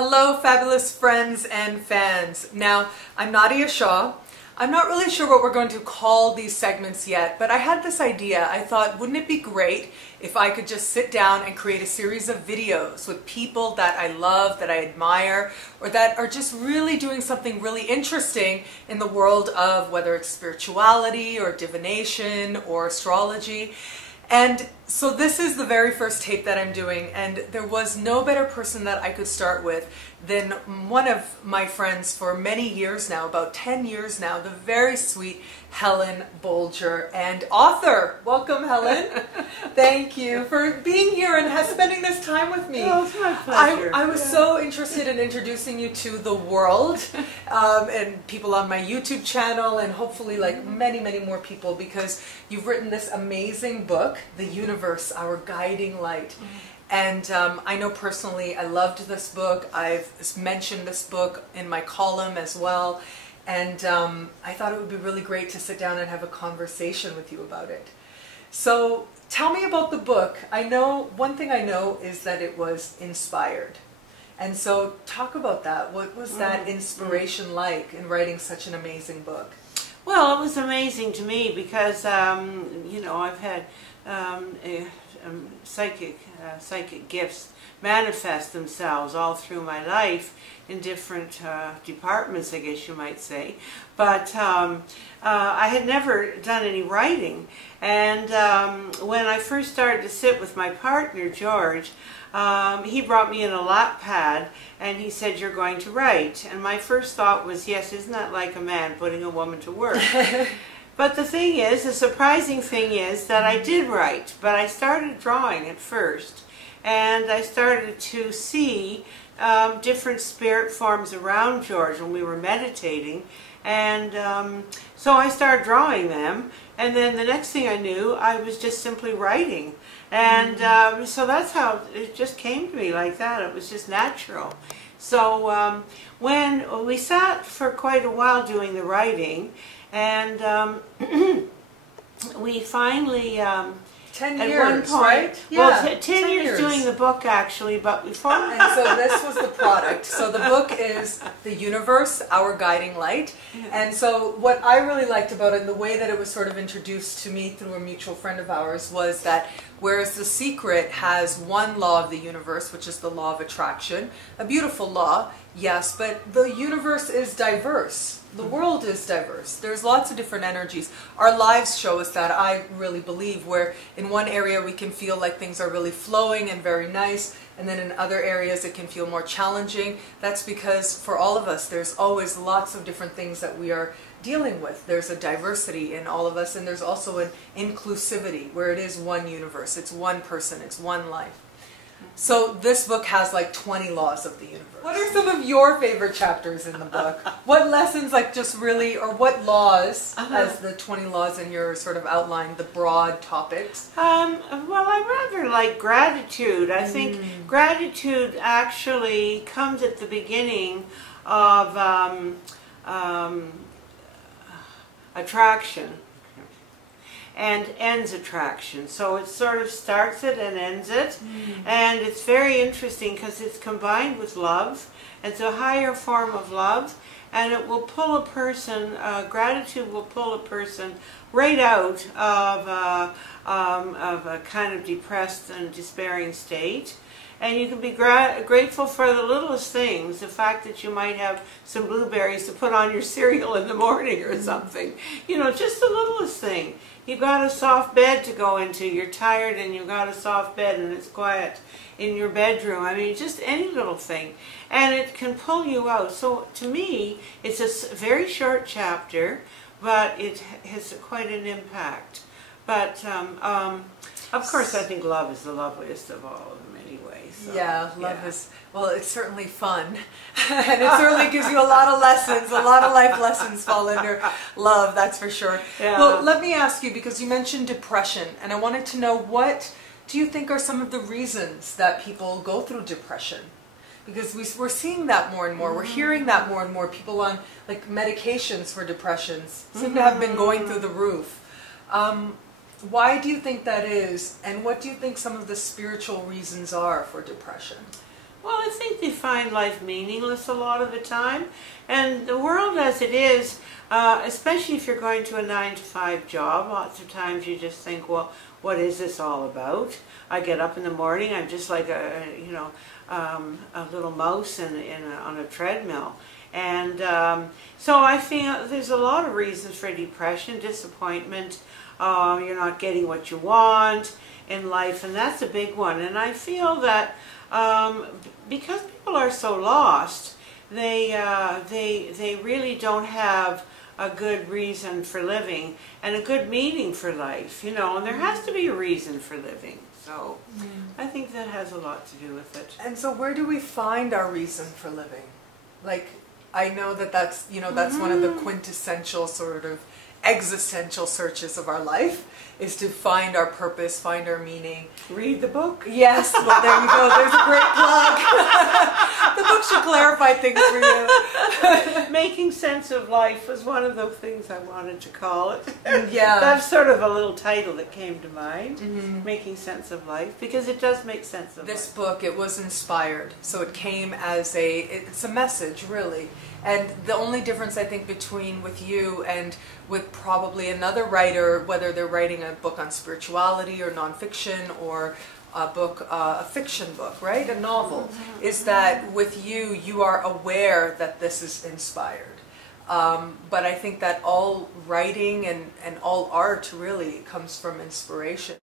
Hello, fabulous friends and fans. Now, I'm Nadiya Shah. I'm not really sure what we're going to call these segments yet, but I had this idea. I thought, wouldn't it be great if I could just sit down and create a series of videos with people that I love, that I admire, or that are just really doing something really interesting in the world of whether it's spirituality or divination or astrology. And so this is the very first tape that I'm doing, and there was no better person that I could start with than one of my friends for many years now, about 10 years now, the very sweet Helen Bolger, and author. Welcome, Helen. Thank you for being here and spending this time with me. Oh, it's my pleasure. I was so interested in introducing you to the world and people on my YouTube channel, and hopefully like many, many more people, because you've written this amazing book, The Universe, Our Guiding Light. And I know personally I loved this book. I've mentioned this book in my column as well. And I thought it would be really great to sit down and have a conversation with you about it. So tell me about the book. I know, one thing I know is that it was inspired. And so talk about that. What was that inspiration like in writing such an amazing book? Well, it was amazing to me because, you know, I've had psychic gifts manifest themselves all through my life in different departments, I guess you might say. But I had never done any writing. And when I first started to sit with my partner, George, he brought me in a lap pad and he said, "You're going to write." And my first thought was, yes, isn't that like a man putting a woman to work? But the thing is, the surprising thing is that I did write, but I started drawing at first. And I started to see different spirit forms around George when we were meditating. And so I started drawing them. And then the next thing I knew, I was just simply writing. And so that's how it just came to me like that. It was just natural. So when we sat for quite a while doing the writing, and we finally 10 at years, one point, right? Well, Yeah, 10 years doing the book actually, but before. And so this was the product. So the book is The Universe, Our Guiding Light. And so what I really liked about it, and the way that it was sort of introduced to me through a mutual friend of ours, was that whereas The Secret has one law of the universe, which is the law of attraction, a beautiful law, yes, but the universe is diverse. The world is diverse. There's lots of different energies. Our lives show us that, I really believe, where in one area we can feel like things are really flowing and very nice, and then in other areas it can feel more challenging. That's because for all of us there's always lots of different things that we are dealing with. There's a diversity in all of us, and there's also an inclusivity where it is one universe, it's one person, it's one life. So this book has like 20 laws of the universe. What are some of your favorite chapters in the book? What lessons, like just really, or what laws, as the 20 laws in your sort of outline, the broad topics? Well, I rather like gratitude. I think gratitude actually comes at the beginning of attraction and ends attraction. So it sort of starts it and ends it. And it's very interesting because it's combined with love. It's a higher form of love, and it will pull a person, gratitude will pull a person right out of a kind of depressed and despairing state. And you can be grateful for the littlest things, the fact that you might have some blueberries to put on your cereal in the morning or something. You know, just the littlest thing. You've got a soft bed to go into, you're tired and you've got a soft bed and it's quiet in your bedroom. I mean, just any little thing. And it can pull you out. So to me, it's a very short chapter, but it has quite an impact. But of course, I think love is the loveliest of all of them anyway. So, yeah, love is, well, it's certainly fun. And it certainly gives you a lot of lessons, a lot of life lessons fall under love, that's for sure. Yeah. Well, let me ask you, because you mentioned depression, and I wanted to know, what do you think are some of the reasons that people go through depression? Because we're seeing that more and more. We're hearing that more and more. People on like medications for depressions seem to have been going through the roof. Why do you think that is, and what do you think some of the spiritual reasons are for depression? Well, I think they find life meaningless a lot of the time. And the world as it is, especially if you're going to a 9-to-5 job, lots of times you just think, well, what is this all about? I get up in the morning, I'm just like a little mouse on a treadmill. And so I feel there's a lot of reasons for depression, disappointment, you're not getting what you want in life, and that's a big one. And I feel that because people are so lost, they really don't have a good reason for living and a good meaning for life, you know, and there has to be a reason for living. So I think that has a lot to do with it. And so where do we find our reason for living? Like, I know that that's, you know, that's one of the quintessential sort of existential searches of our life, is to find our purpose, find our meaning. Read the book. Yes, well there you go, there's a great plug. The book should clarify things for you. Making sense of life was one of the things I wanted to call it. Yeah. That's sort of a little title that came to mind, Making Sense of Life, because it does make sense of This life. book, it was inspired, so it came as it's a message, really. And the only difference I think between with you and with probably another writer, whether they're writing a book on spirituality or nonfiction or a book, a fiction book, right, a novel, is that with you, you are aware that this is inspired. But I think that all writing and all art really comes from inspiration.